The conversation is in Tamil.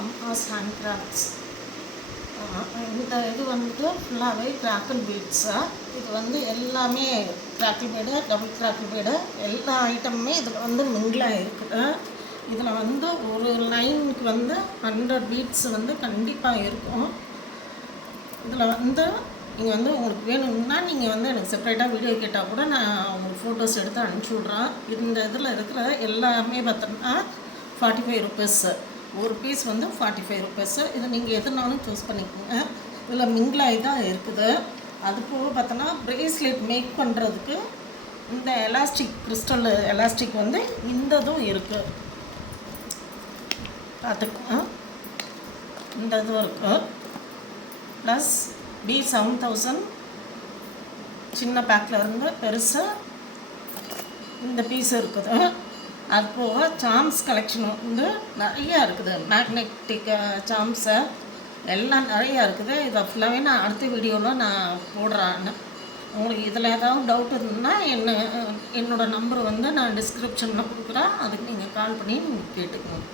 அம்மாஸ் ஹேண்ட் கிராஃப்ட்ஸ் இந்த இது வந்துட்டு ஃபுல்லாகவே கிராக்கிள் பீட்ஸாக இது வந்து எல்லாமே crackle bead double crackle bead எல்லா ஐட்டமுமே இதில் வந்து மிங்கிளாக இருக்குது இதில் வந்து ஒரு லைனுக்கு வந்து ஹண்ட்ரட் பீட்ஸ் வந்து கண்டிப்பாக இருக்கும். இதில் வந்து நீங்கள் வந்து உங்களுக்கு வேணும்னா நீங்கள் வந்து எனக்கு செப்பரேட்டாக வீடியோ கேட்டால் கூட நான் உங்களுக்கு ஃபோட்டோஸ் எடுத்து அனுப்பிச்சி விட்றேன். இந்த இதில் இருக்கிற எல்லாமே பார்த்தோம்னா ஃபார்ட்டி ஃபைவ் ருபீஸு ஒரு பீஸ் வந்து ஃபார்ட்டி ஃபைவ் ருபீஸு இது நீங்கள் எதுனாலும் சூஸ் பண்ணிக்கோங்க. இதில் மிங்கிலாய் தான் இருக்குது. அது போக பார்த்தோன்னா ப்ரேஸ்லெட் மேக் பண்ணுறதுக்கு இந்த எலாஸ்டிக் கிறிஸ்டல் எலாஸ்டிக் வந்து இந்ததும் இருக்குது பார்த்துக்கோங்க. இந்த இதுவும் இருக்குது ப்ளஸ் பி செவன் தௌசண்ட் சின்ன பேக்கில் இருந்து பெருசாக இந்த பீஸ் இருக்குது. அது போக சாம்ஸ் கலெக்ஷன் வந்து நிறையா இருக்குது. மேக்னெட்டிக் சாம்ஸு எல்லாம் நிறையா இருக்குது. இதை ஃபுல்லாகவே நான் அடுத்த வீடியோவில் நான் போடுறேன். உங்களுக்கு இதில் ஏதாவது டவுட் இருந்ததுன்னா என்ன என்னோடய நம்பர் வந்து நான் டிஸ்கிரிப்ஷனில் கொடுக்குறேன். அதுக்கு நீங்கள் கால் பண்ணி நீங்கள் கேட்டுக்கோங்க.